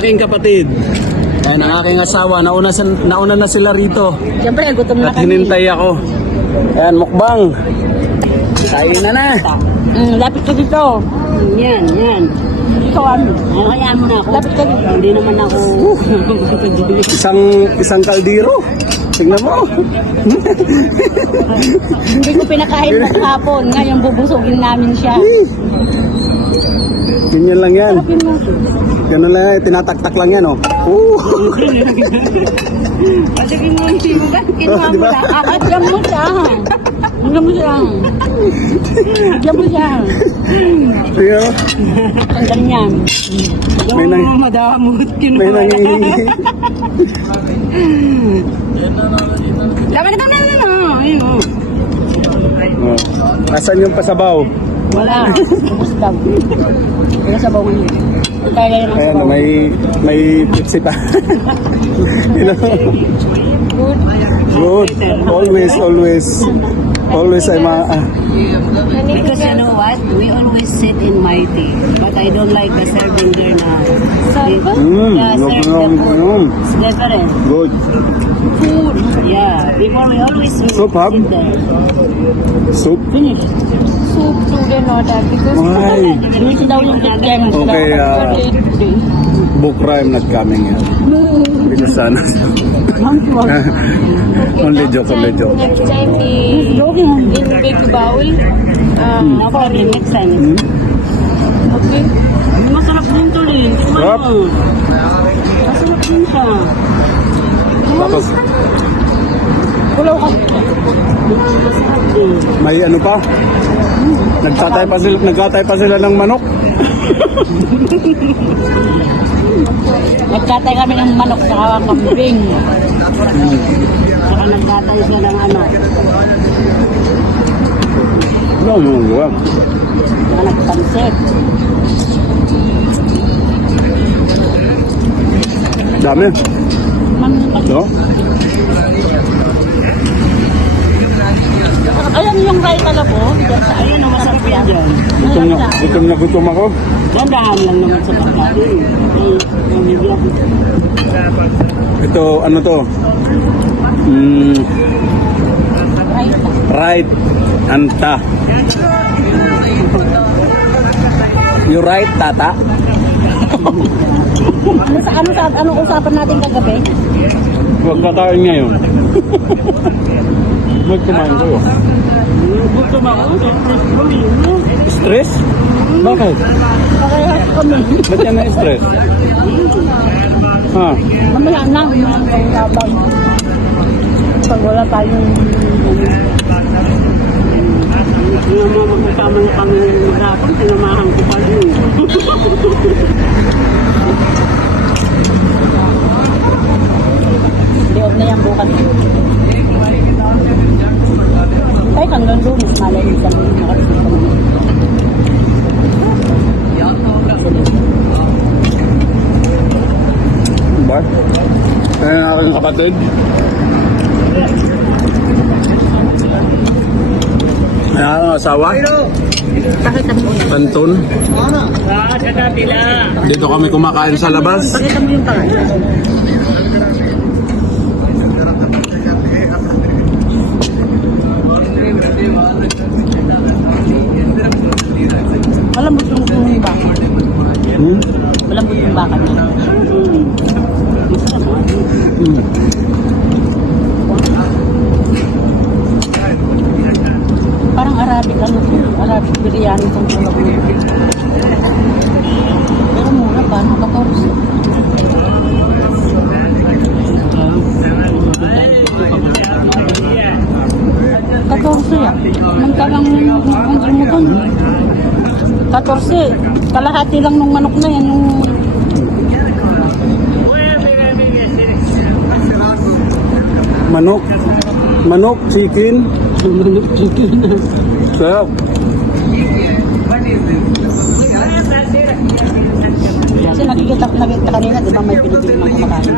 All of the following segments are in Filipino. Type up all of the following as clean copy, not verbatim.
aking kapatid. Ayan ang aking asawa. Nauna na sila rito. Siyempre, gutom na At kami. hinintay ako. Ayan, mukbang. Kain na na. Lapit ka dito. Yan, yan. Ikaw ano? Hayaan mo na ako. Lapit ka dito. Hindi naman ako. Isang kaldero. Tingnan mo. Hindi ko pinakain na kahapon. Ngayon bubusugin namin siya. Ganyan lang yan. Ganun lang yan. Tinataktak lang yan, oh. Pasagin mo yung simugan. Kinuha mo Diba? lang. Diyan mo siya. Diyan mo siya. Diyan mo siya. Tingnan mo. Ang ganyan. May nang- madamot. May nangingi. Laban na. Ayun. Oh. Asan yung pasabaw? Wala. Ubus daw. Wala sa bawang yun. Kaya yun ang Ayan, sabaw. may Pepsi pa. You know? Good. Always I'm Because you know what? We always sit in Mighty. But I don't like the serving there na. Yeah, serve the food. It's different. Good. Food. Yeah. Before we always Soup, huh? sit there. Soup. Finish. Soup today not that because Why? Finish daw yung chicken. Okay, book rhyme not coming yet. Because sana. Only joke. Next time, in big bowl. No problem. Next time. Okay. Masarap din to rin. Sarap. Masarap din siya. Tapos, Kulaw ka. Masarap din. may ano pa? Nagkatay pa sila ng manok. Nagkatay kami ng manok sa kambing. Saka nagkatay siya ng ano. No. Saka nagpansit. Dami. No? Ayan yung raita na po. Ayan ang masarap yan dyan. Gutom ako. Dandahan lang naman sa pagkain. Ito, ano to? Right. Anta. You right, tata? Ano usapan natin kagabi? Huwag kakain ngayon. Huwag kumain kayo. Gutom ako. Stress? Bakit? Parehas kami. Ba't yan na stress? Ha? Mamaya na. Labang. Pag wala tayong... Magkasama na kami ng maghapon. Sinamahan ko pa rin. Liog na yan bukas. Ay, hanggang doon. Mas malay sa mga nakarating kami. Ba? Kaya ang aking kapatid. Kaya ang asawa. Pakita mo. Anton. Dito kami kumakain sa labas. Pakita mo yung pangalan. Malambot yung baka. Malambot yung baka niya. Parang Arabic Arabic biryani itong tulog mo. Pero mura pa, 14 yan. Mantalang ang mo doon. 14. Kalahati lang nung manok na yan. Yung... Manok, chicken. Manok chicken. Sarap. Kasi nakikita kanina, di ba may pinipili ng kumakain.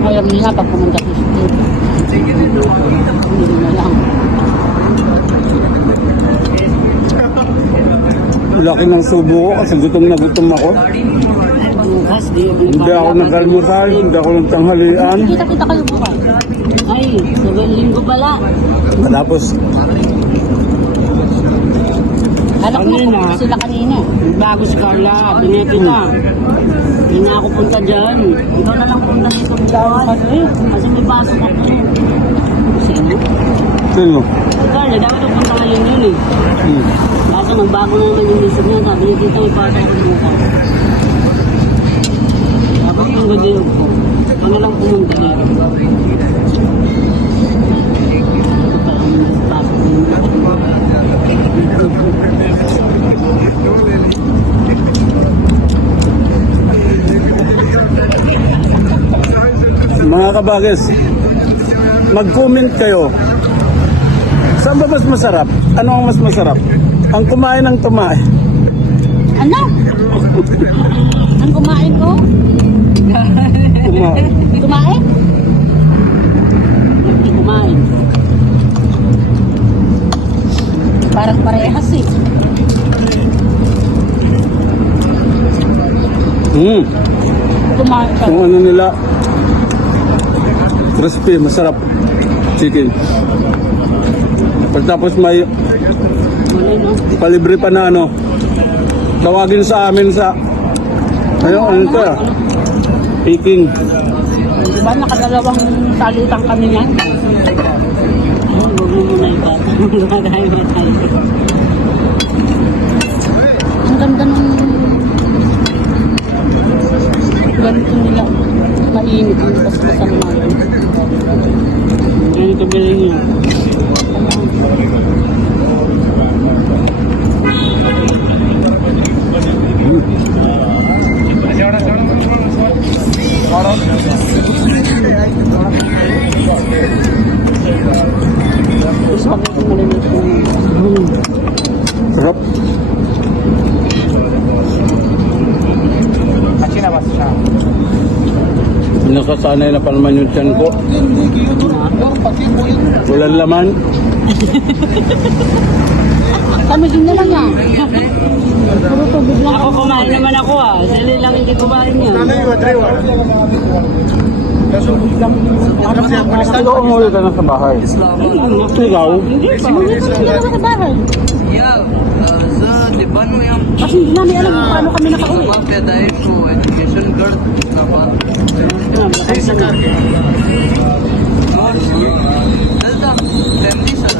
Alam niya pag pumunta sa street. Hindi na lang. Laki ng subo ko kasi gutom na gutom ako. Bukas, Hindi ako nag-almusal, hindi ako nagtanghalian. Kita-kita kayo bukas. Ay, 7 linggo pala. Tapos, Anak mo, Kanina. pupunta sila kanina. Bago si Carla, pineti ka. Hindi na ako punta dyan. Ikaw na lang punta dito. Kasi may pasok ako. Sino? sino? Si Carla, dapat punta ngayon yun eh. Hmm. Kaso magbago na naman yung isip niya. Sabi niya dito may pasok ako bukas. Tapos yung gabi ko, ikaw na lang pumunta dito. Ito pa lang yung pasok niya. Mga kabagis, mag-comment kayo. Saan ba mas masarap? Ano ang mas masarap? Ang kumain ng tumae. Ano? Ang kumain ko? Kumain. Kumain? Hindi kumain. Parang parehas eh. Hmm. Kumain ka. Kung ano nila, crispy, masarap. Chicken. Pagtapos may Wala no. palibre pa na ano, tawagin sa amin sa, ano to ah? Peking. Diba nakadalawang salitan kami yan? Huwag mo muna ipata. Gumagay ba tayo? Ang ganda ng ganito nila. Mainit yung basta-basta naman. Ganito bilhin niyo. Gusto ko itong maliliit ko. Sarap. Nakasanay na pa naman yung tiyan ko. Walang laman. Kami din na lang yan. Puro tubig lang. Ako kumain naman ako ah. Dali lang hindi kumain yan. Ikaw umuwi ka na sa bahay. Ikaw? Hindi na sa bahay. Я за Либану я Kasi hindi namin alam kung paano kami nakauwi. पैदाइश को एजुकेशन कर family sir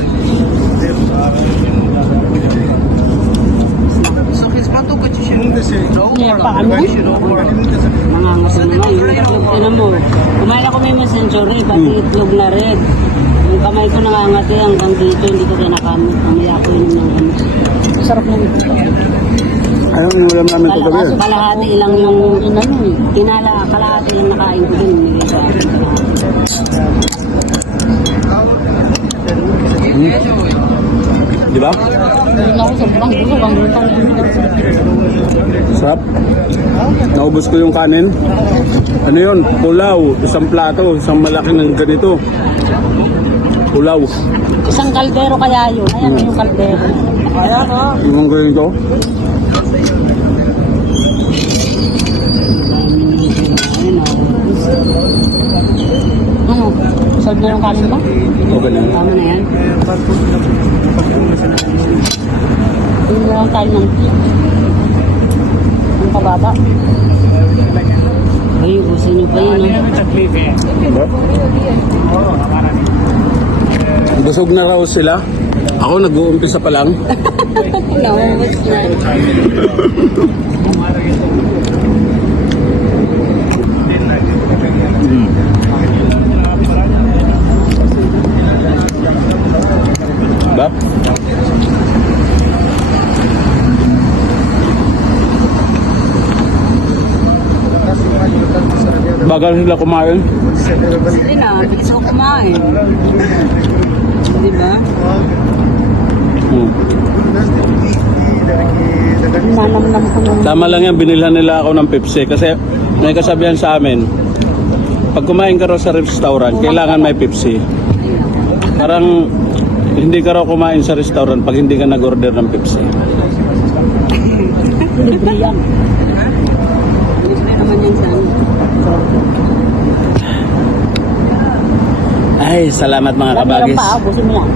So खिसमतों को Yan, paano? Mangangasin na nga. Yung itlog ko na mo. Kumain ako may century. Pati itlog na red. Yung kamay ko nangangati hanggang dito. Hindi ko kinakamot. Mamaya ko yun ng gamot. Sarap na ito. Anong inulam namin ito gabi? Kalahati lang yung inano eh. Kalahati lang nakain ko din. Nilagay sa akin. Di ba? Hindi na ako sobrang gusto. Ang lutang dito. Sarap. Naubos ko yung kanin. Ano yun? Pulaw. Isang plato. Isang malaki ng ganito. Pulaw. Isang kaldero kaya yun. Ayan yung kaldero. Ayan o. Yung ganito. Ano? Solve na yung kanin mo? O ganun. Tama na yan. Hindi mo lang tayo ng yung pababa. Ay, ubusin niyo pa yun. Diba? Busog na raw sila. Ako nag-uumpisa pa lang. Naubos na. Diba? Bagal sila kumain. Hindi na, bilis ako kumain. Di ba? Nanamnam ko nung Tama lang yan, binilhan nila ako ng Pepsi kasi may kasabihan sa amin, pag kumain ka raw sa restaurant, kailangan may Pepsi. Parang hindi ka raw kumain sa restaurant pag hindi ka nag-order ng Pepsi. Ay, salamat mga Meron kabagis. pa, ubusin mo yan.